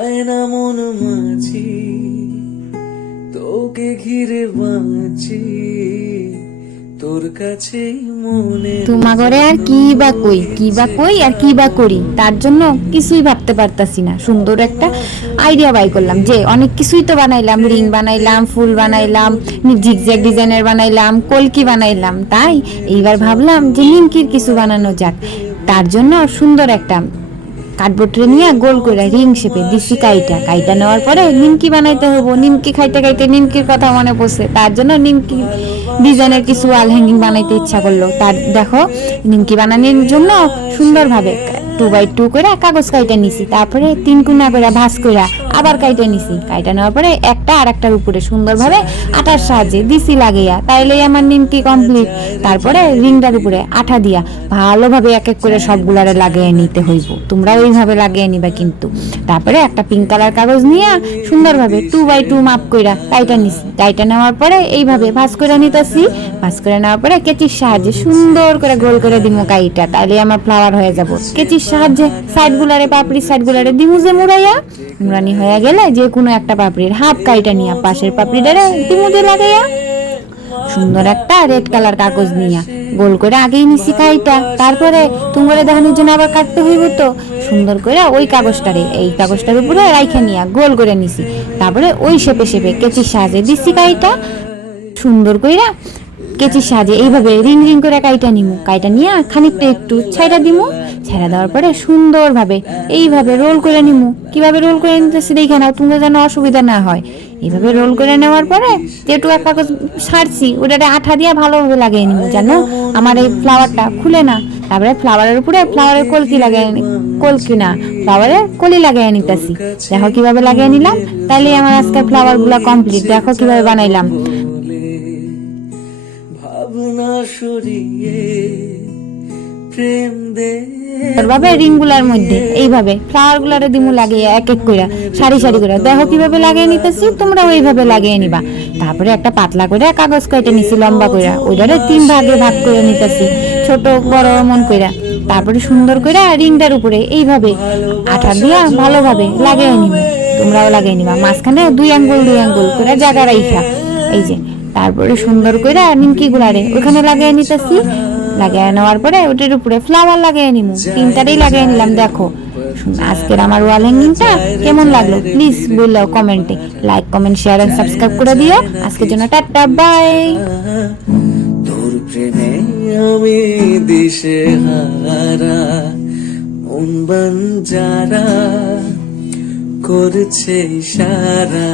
আয়না মন মাঝি তোকে ঘিরে বাঁচি তোর কাছে মনে তোমাগরে আর কি বা কই আর কি বা করি, তার জন্য কিছুই ভাবতে পারতাছি না। সুন্দর একটা আইডিয়া বাই করলাম যে অনেক কিছুই তো বানাইলাম, রিং বানাইলাম, ফুল বানাইলাম, জিগজ্যাগ ডিজাইনের বানাইলাম, কলকি বানাইলাম, তাই এইবার ভাবলাম যে নিমকির কিছু বানানো যাক। তার জন্য সুন্দর একটা কার্ডবোর্ডে নিয়ে গোল করে রিং শেপে দিছি কাইটা নেওয়ার পরে নিমকি বানাইতে হবো। নিমকি খাইতে খাইতে নিমকির কথা মনে পড়ছে, তার জন্য নিমকি ডিজাইনের কিছু ওয়াল হ্যাঙ্গিং বানাইতে ইচ্ছা করলো। তার দেখো নিমকি বানানোর জন্য সুন্দরভাবে 2x2 করে কাগজ কাইটা নিছি, তারপরে 3 কোনা করে ভাঁজ করে আবার কাইটা নিছি। কাইটা নেওয়ার পরে একটা আর একটার উপরে সুন্দরভাবে আঠার সাহায্যে দিছি লাগাইয়া, তাইলে আমার নিমকি কমপ্লিট। তারপরে রিংটার উপরে আঠা দিয়া ভালোভাবে এক এক করে সবগুলারে লাগিয়ে নিতে হইব। তোমরা ওইভাবে লাগিয়ে নিবা কিন্তু। তারপরে একটা পিঙ্ক কালার কাগজ নিয়ে সুন্দরভাবে 2x2 মাপ কইরা কাইটা নিছি। কাইটা নেওয়ার পরে এইভাবে ভাঁজ করে নিতেছি। ভাঁজ করে নেওয়ার পরে কেচির সাহায্যে সুন্দর করে গোল করে দিমু কাইটা, তাইলে আমার ফ্লাওয়ার হয়ে যাব। কেচির সাহায্যে সাইডগুলারে পাপড়ির সাইডগুলারে দিমু যে মুড়াইয়া, মুড়ানি হয়ে গেলে যে কোনো একটা পাপড়ির হাফ কাইটা নিয়া পাশের পাপড়িটারে দিমু দিয়ে লাগাইয়া সুন্দর একটা রেড কালার কাগজ নিয়া গোল করে আগেই নিছি কাইটা। তারপরে তোমরা দেখানোর জন্য আবার কাটতে হইব, তো সুন্দর করে ওই কাগজটারে এই কাগজটার উপরে রাইখা নিয়া গোল করে নিছি। তারপরে ওই শেপে শেপে কেচির সাহায্যে দিছি কাইটা সুন্দর কইরা। কেচির সাহায্যে এইভাবে রিং রিং করে কাইটা নিমু। কাইটা নিয়ে খানিকটা একটু ছাইড়া দিমু। ছাইড়া দেওয়ার পরে সুন্দরভাবে এইভাবে রোল করে নিমু। কিভাবে রোল করে নিতেছি দেখে নাও, তোমরা যেন অসুবিধা না হয়। এইভাবে রোল করে নেওয়ার পরে যেটুকু একটা কাগজ ছাড়ছি ওটাতে আঠা দিয়ে ভালোভাবে লাগিয়ে নিমু যেন আমার এই ফ্লাওয়ারটা খুলে না। তারপরে ফ্লাওয়ারের উপরে ফ্লাওয়ারের কলকি ফ্লাওয়ারের কলি লাগিয়ে নিতেছি। দেখো কিভাবে লাগিয়ে নিলাম, তাহলে আমার আজকে ফ্লাওয়ার গুলা কমপ্লিট। দেখো কিভাবে বানাইলাম। ভাবনা সরিয়ে প্রেম দে ভাবে রিংগুলার মধ্যে এইভাবে ফ্লাওয়ার গুলারে দিমু লাগিয়ে এক এক করে সারি সারি করে। দেখো কিভাবে লাগিয়ে নিতেছি, তোমরা ওইভাবে লাগিয়ে নিবা। তারপরে একটা পাতলা করে কাগজ কেটে নিছি লম্বা করে, ওইটারে 3 ভাগে ভাগ করে নিতেছি ছোট বড় মন করে। তারপরে সুন্দর করে রিংটার উপরে এইভাবে আঠা দিয়া ভালোভাবে লাগিয়ে নিবা। তোমরাও লাগিয়ে নিবা। মাঝখানে 2 আঙ্গুল করে জায়গা রাইখা এই যে। তারপরে সুন্দর করে নিমকি গুলারে ওখানে লাগিয়ে নিতেছি। লাগিয়ে নেওয়ার পরে ওটার উপরে ফ্লাওয়ার লাগিয়ে নিমু। 3টারই লাগিয়ে নিলাম। দেখো আজকের আমার ওয়াল হ্যাঙ্গিংটা কেমন লাগলো প্লিজ বললেও কমেন্টে। Like comment share and subscribe করে দিও। আজকের জন্য টাটা বাই। তোর প্রেমে আমি দিশে হারা, মন বাঞ্জারা করছে ইশারা।